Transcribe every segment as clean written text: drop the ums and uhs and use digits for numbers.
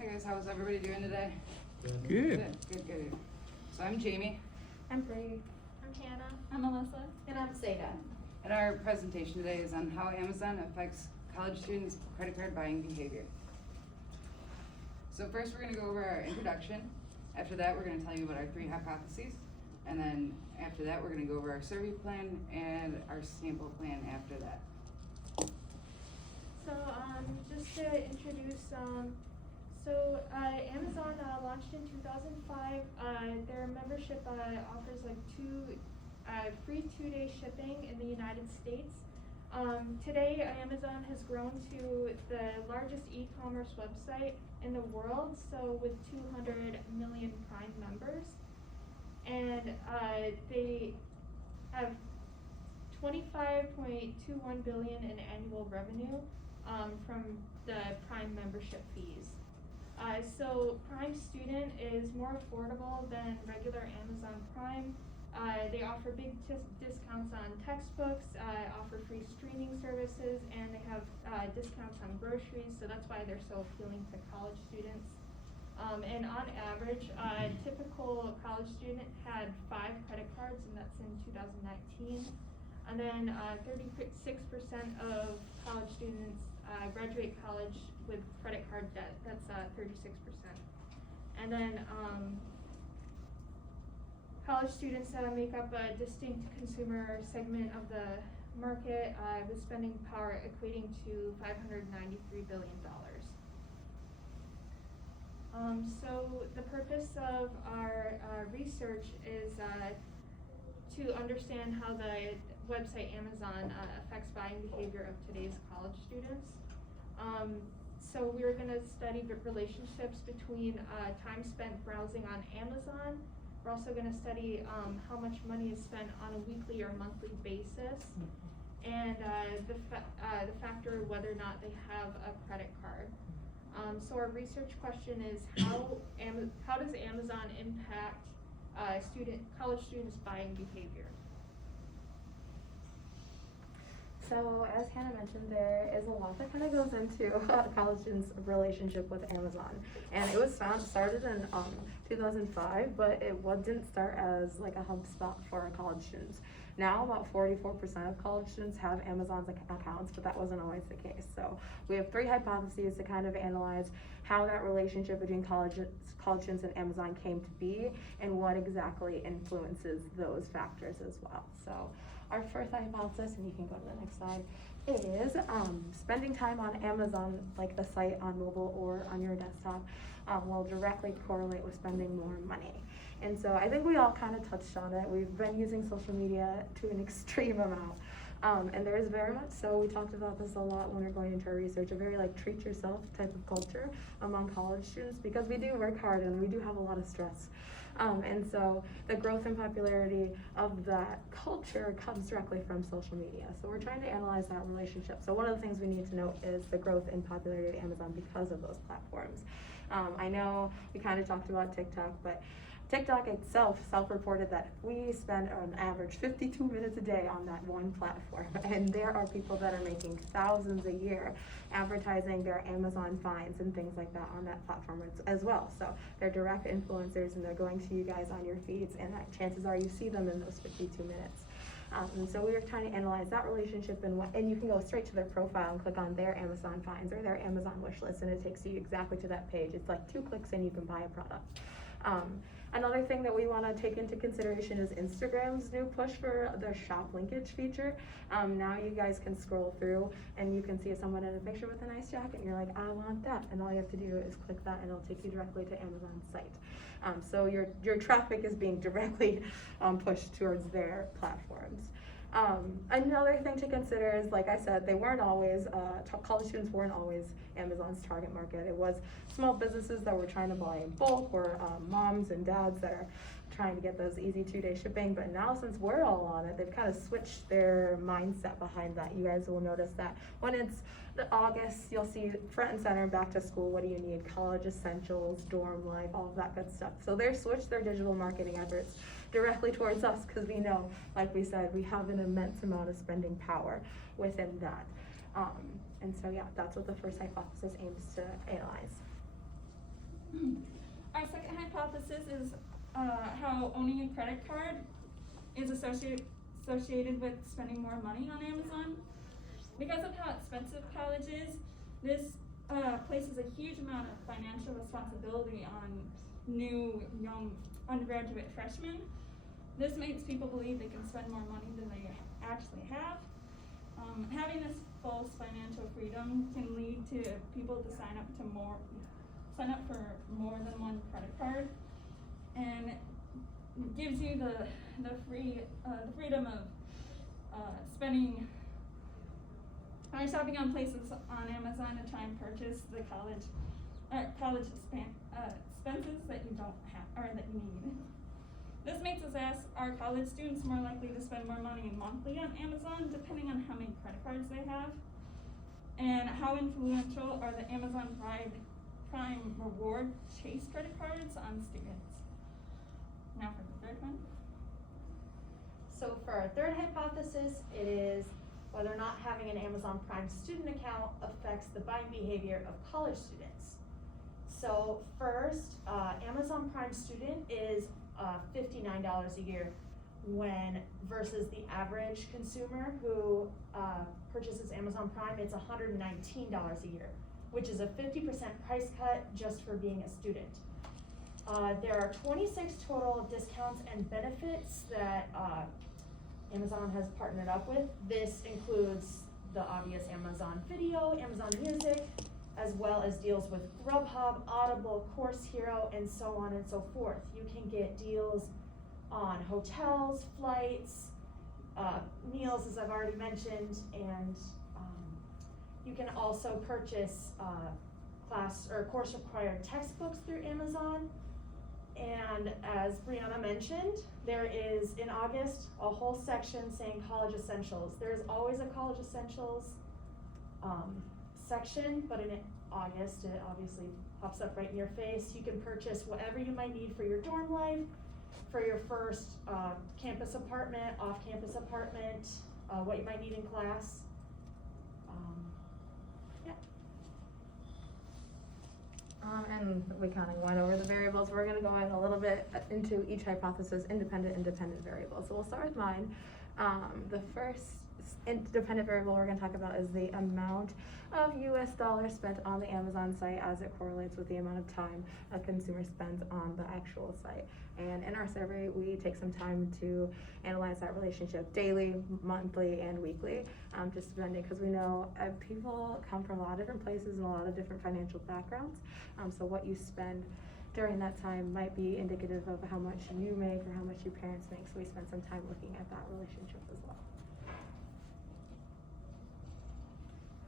Hey guys, how's everybody doing today? Good. Good. So I'm Jamie, I'm Brady. I'm Hannah. I'm Melissa. And I'm Seda. and our presentation today is on how Amazon affects college students' credit card buying behavior. So first we're going to go over our introduction. After that we're going to tell you about our 3 hypotheses. And then after that we're going to go over our survey plan and our sample plan after that. So, just to introduce, Amazon launched in 2005. Their membership offers like free 2-day shipping in the United States. Today, Amazon has grown to the largest e-commerce website in the world, so with 200 million Prime members. And they have 25.21 billion in annual revenue from the Prime membership fees. So Prime Student is more affordable than regular Amazon Prime. They offer big discounts on textbooks, offer free streaming services, and they have discounts on groceries, so that's why they're so appealing to college students. And on average, a typical college student had 5 credit cards, and that's in 2019. And then 36% of college students graduate college with credit card debt. That's 36%. And then college students make up a distinct consumer segment of the market with spending power equating to $593 billion. So the purpose of our research is to understand how the website Amazon affects buying behavior of today's college students. So we're going to study the relationships between time spent browsing on Amazon. We're also going to study how much money is spent on a weekly or monthly basis, and the factor of whether or not they have a credit card. So our research question is how does Amazon impact college students' buying behavior? So, as Hannah mentioned, there is a lot that kind of goes into a college student's relationship with Amazon. And it was started in 2005, but it didn't start as like a hub spot for college students. Now, about 44% of college students have Amazon's accounts, but that wasn't always the case. So, we have 3 hypotheses to kind of analyze how that relationship between college students and Amazon came to be and what exactly influences those factors as well. So, our first hypothesis, and you can go to the next slide, is spending time on Amazon, like the site on mobile or on your desktop, will directly correlate with spending more money. And so I think we all kind of touched on it. We've been using social media to an extreme amount. And there is very much so, we talked about this a lot when we we're going into our research, a very like treat yourself type of culture among college students, because we do work hard and we do have a lot of stress. And so the growth and popularity of that culture comes directly from social media. So we're trying to analyze that relationship. So one of the things we need to note is the growth and popularity of Amazon because of those platforms. I know we kind of talked about TikTok, but TikTok itself self-reported that we spend on average 52 minutes a day on that one platform, and there are people that are making thousands a year advertising their Amazon finds and things like that on that platform as well. So they're direct influencers, and they're going to you guys on your feeds, and chances are you see them in those 52 minutes. And so we were trying to analyze that relationship, and you can go straight to their profile and click on their Amazon finds or their Amazon wish list, and it takes you exactly to that page. It's like 2 clicks and you can buy a product. Another thing that we want to take into consideration is Instagram's new push for their shop linkage feature. Now you guys can scroll through and you can see someone in a picture with a nice jacket and you're like, I want that, and all you have to do is click that and it'll take you directly to Amazon's site. So your traffic is being directly pushed towards their platforms. Another thing to consider is, like I said, they weren't always, college students weren't always Amazon's target market. It was small businesses that were trying to buy in bulk, or moms and dads that are trying to get those easy 2-day shipping. But now, since we're all on it, they've kind of switched their mindset behind that. You guys will notice that when it's August, you'll see front and center, back to school, what do you need? College essentials, dorm life, all of that good stuff. So they've switched their digital marketing efforts directly towards us, because we know, like we said, we have an immense amount of spending power within that. And so yeah, that's what the first hypothesis aims to analyze. Our second hypothesis is how owning a credit card is associated with spending more money on Amazon. Because of how expensive college is, this places a huge amount of financial responsibility on new, young, undergraduate freshmen. This makes people believe they can spend more money than they actually have. Having this false financial freedom can lead to people to sign up for more than one credit card, and gives you the freedom of spending or shopping on places on Amazon to try and purchase the college expenses that you don't have or that you need. This makes us ask, are college students more likely to spend more money monthly on Amazon depending on how many credit cards they have? And how influential are the Amazon Prime Reward Chase credit cards on students? Now for the third one. So for our third hypothesis, it is whether or not having an Amazon Prime student account affects the buying behavior of college students. So first, Amazon Prime student is $59 a year versus the average consumer who purchases Amazon Prime, it's $119 a year, which is a 50% price cut just for being a student. There are 26 total discounts and benefits that Amazon has partnered up with. This includes the obvious Amazon Video, Amazon Music, as well as deals with Grubhub, Audible, Course Hero, and so on and so forth. You can get deals on hotels, flights, meals, as I've already mentioned, and you can also purchase class or course required textbooks through Amazon. And as Brianna mentioned, there is in August a whole section saying college essentials. There's always a college essentials section, but in August it obviously pops up right in your face. You can purchase whatever you might need for your dorm life, for your first campus apartment, off-campus apartment, what you might need in class. And we kind of went over the variables. We're going to go in a little bit into each hypothesis, independent variables. So we'll start with mine. The first independent variable we're going to talk about is the amount of US dollars spent on the Amazon site as it correlates with the amount of time a consumer spends on the actual site. And in our survey, we take some time to analyze that relationship daily, monthly, and weekly, just depending, because we know people come from a lot of different places and a lot of different financial backgrounds. So what you spend during that time might be indicative of how much you make or how much your parents make. So we spend some time looking at that relationship as well.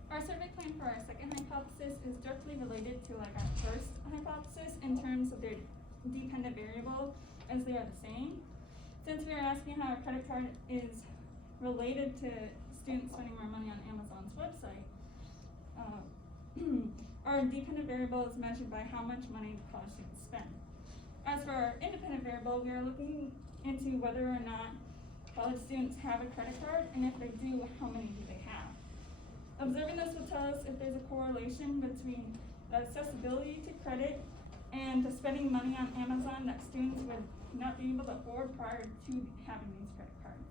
Our survey plan for our second hypothesis is directly related to our first hypothesis in terms of their dependent variable, as they are the same. Since we are asking how a credit card is related to students spending more money on Amazon's website, our dependent variable is measured by how much money the college students spend. As for our independent variable, we are looking into whether or not college students have a credit card, and if they do, how many do they have. Observing this will tell us if there's a correlation between the accessibility to credit and to spending money on Amazon that students would not be able to afford prior to having these credit cards.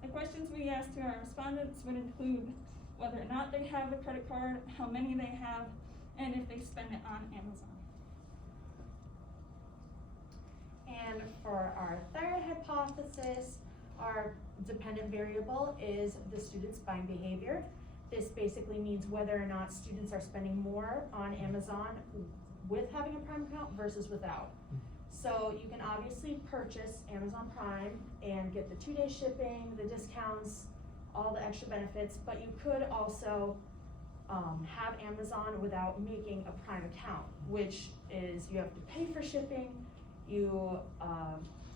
The questions we asked to our respondents would include whether or not they have a credit card, how many they have, and if they spend it on Amazon. And for our third hypothesis, our dependent variable is the student's buying behavior. This basically means whether or not students are spending more on Amazon with having a Prime account versus without. So you can obviously purchase Amazon Prime and get the 2-day shipping, the discounts, all the extra benefits, but you could also have Amazon without making a Prime account, which is you have to pay for shipping,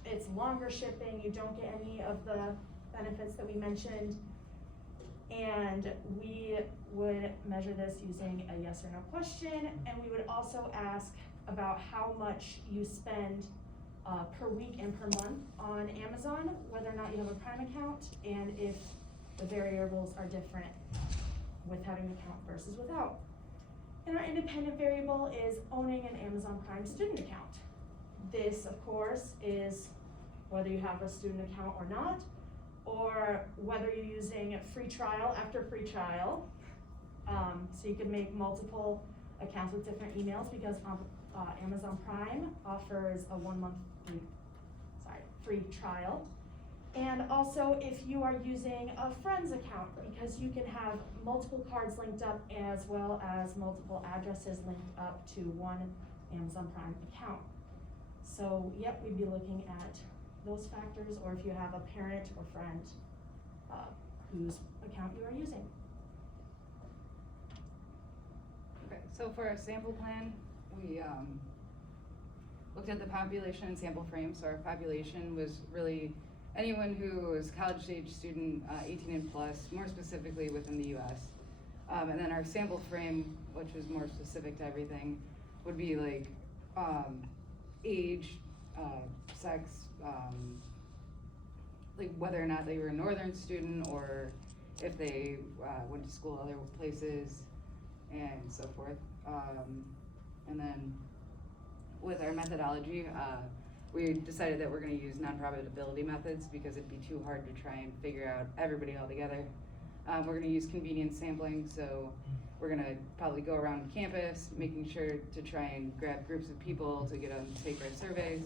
it's longer shipping, you don't get any of the benefits that we mentioned, and we would measure this using a yes or no question, and we would also ask about how much you spend per week and per month on Amazon, whether or not you have a Prime account, and if the variables are different with having an account versus without. And our independent variable is owning an Amazon Prime student account. This, of course, is whether you have a student account or not, or whether you're using a free trial after free trial. So you can make multiple accounts with different emails because Amazon Prime offers a 1 month free trial. And also if you are using a friend's account, because you can have multiple cards linked up as well as multiple addresses linked up to one Amazon Prime account. So yep, we'd be looking at those factors, or if you have a parent or friend whose account you are using. Okay, so for our sample plan, we looked at the population and sample frame. So our population was really anyone who was college age student, 18 and plus, more specifically within the US. And then our sample frame, which was more specific to everything, would be like age, sex, like whether or not they were a northern student or if they went to school other places and so forth. And then with our methodology, we decided that we're gonna use non-probability methods because it'd be too hard to try and figure out everybody all together. We're gonna use convenience sampling, so we're gonna probably go around campus, making sure to try and grab groups of people to get them to take our surveys,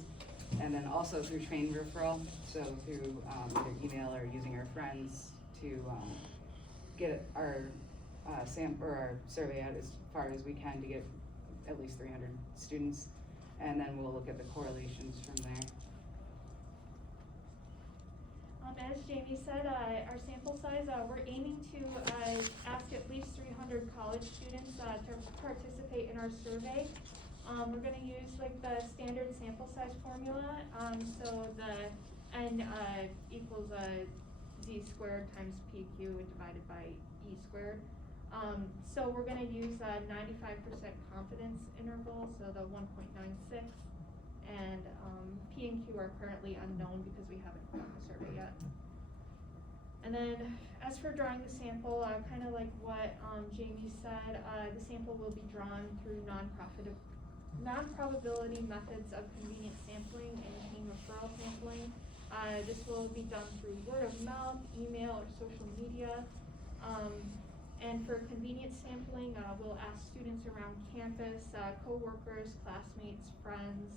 and then also through train referral, so through either email or using our friends to get our sample or our survey out as far as we can to get at least 300 students, and then we'll look at the correlations from there. As Jamie said, our sample size, we're aiming to ask at least 300 college students to participate in our survey. We're going to use like the standard sample size formula. So the N equals Z squared times PQ divided by E squared. So we're going to use a 95% confidence interval, so the 1.96. And P and Q are currently unknown because we haven't done the survey yet. And then as for drawing the sample, kind of like what Jamie said, the sample will be drawn through non-probability methods of convenient sampling and chain referral sampling. This will be done through word of mouth, email, or social media. And for convenient sampling, we'll ask students around campus, co-workers, classmates, friends.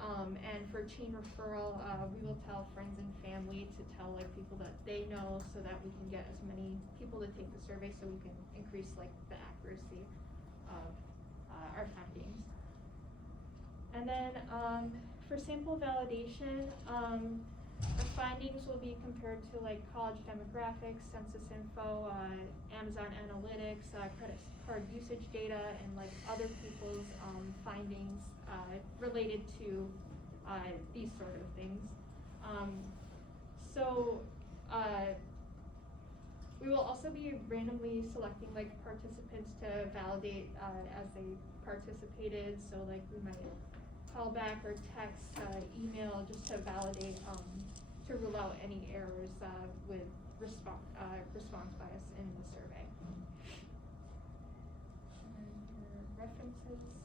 And for chain referral, we will tell friends and family to tell like people that they know so that we can get as many people to take the survey so we can increase like the accuracy of our findings. And then for sample validation, our findings will be compared to like college demographics, census info, Amazon Analytics, credit card usage data, and like other people's findings related to these sort of things. We will also be randomly selecting like participants to validate as they participated. So like we might call back or text, email just to validate, to rule out any errors with response bias in the survey. And your references.